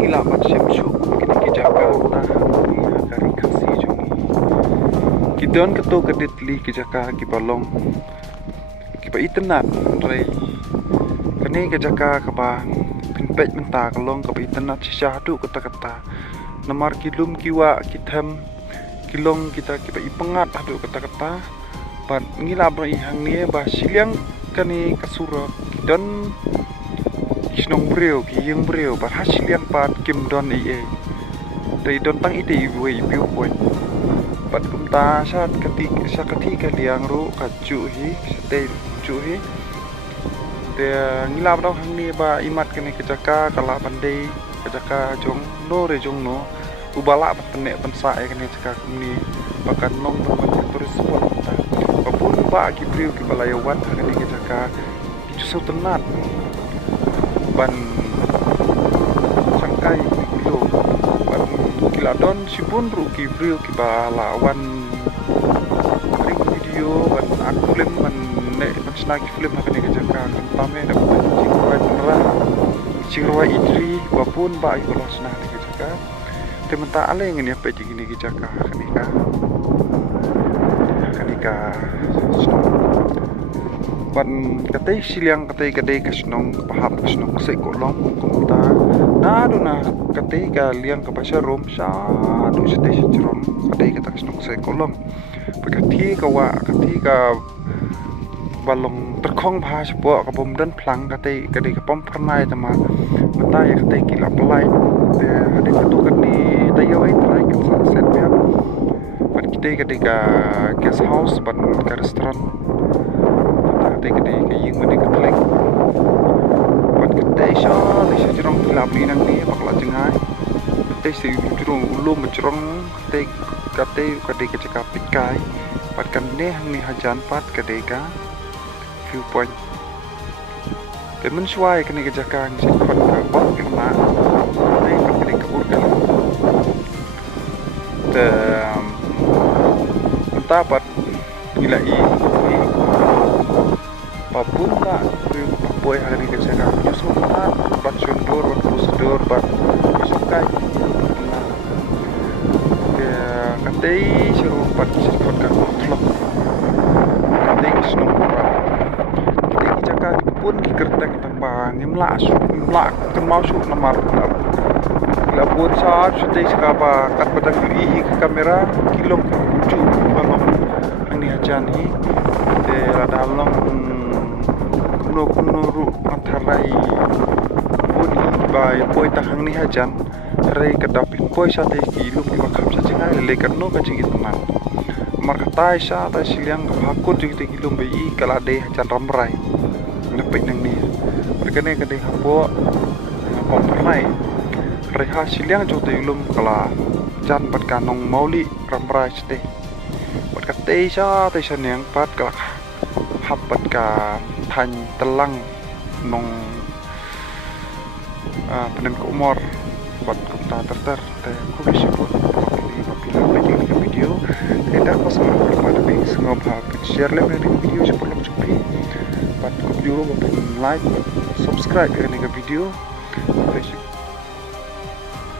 gila mat syamsu kini kejaga na kari kasih jongi kidon keto kedetli kejaga kibalong kiba itenat rei kini kejaga kaba pinpet mentah kalong kaba itenat sishadu kata-kata namar kilum kiwa kitam kilong kita kiba ipengat adu kata-kata ban ngila bro ihang ni ba siliang kani kasura kidon Kisnong breu ki yang breu bar hasil yang pat kim don ie dari don tang ide ibu ibu pun pat kumta saat kati kaliang ru kaju hi sate ju hi dia ngilap dong hang ni ba imat kene kejaka kala pandai kejaka jong no re jong no ubala penek pensa kene jaka kuni bakan nong berbanyak turis pun ta babun ba ki breu ki balayawan kene kejaka justru tenat ban sangkai kilo ban kiladon sibun ruki brio kiba lawan ring video ban aku film ban nek ban snagi film akan dijaka kan pame dapat cikwan merah cikwa idri wapun ba ibola snah dijaka tementa ale ngene apa gini dijaka kanika ban katai siliang katai kasnong pahap kasnong sekolong kumta naduna katai ka liang ka pasar rom sa do sete sejeron katai ka kasnong sekolong pagati ka wa kati ka balong terkong bha sepo ka bom dan plang katai ka pom pernai tama mata ya katai kila pelai de hade tu kan ni tayo ai try ka set ya ban katai ka guest house ban ka restaurant kede yang mana ketelek buat kedai syah saya jerong gelap ni nanti bakal jengai kedai saya jerong ulum jerong kedai kecekap pikai buat kan ni hajan pat kedai ka viewpoint dan mensuai kene kejakan saya buat buat kena kedai kabur kan dan entah buat gila apapun tak boy hari kerja justru tak bat sundur bat prosedur bat sukai ke katai seru bat sesuatu kan vlog katai senang katai jaga pun kertek tambah nimla kan masuk nomor bila pun saat sudah sekapa kat pada kiri kamera kilom kucu bangom ini aja nih dalam kuno ru matarai bodi bai poi tahang ni hajan rei kedapin poi sate ki lu ki makam sa jengai le kan no ka jingit teman markatai sa ta siliang hakut jing te kilum bei kala de hajan ramrai nepek nang ni berkene kade hapo pom pernai rei ha siliang jo te ulum kala jan pat kanong mauli ramrai ste pat kate sa te saneng pat kala hapat ka tan telang nong penen ko umor buat kumta terter te ko bisa buat papila baca video tidak pasal pada bing sengop ha share le video sebelum cupi buat ko video buat like subscribe ke video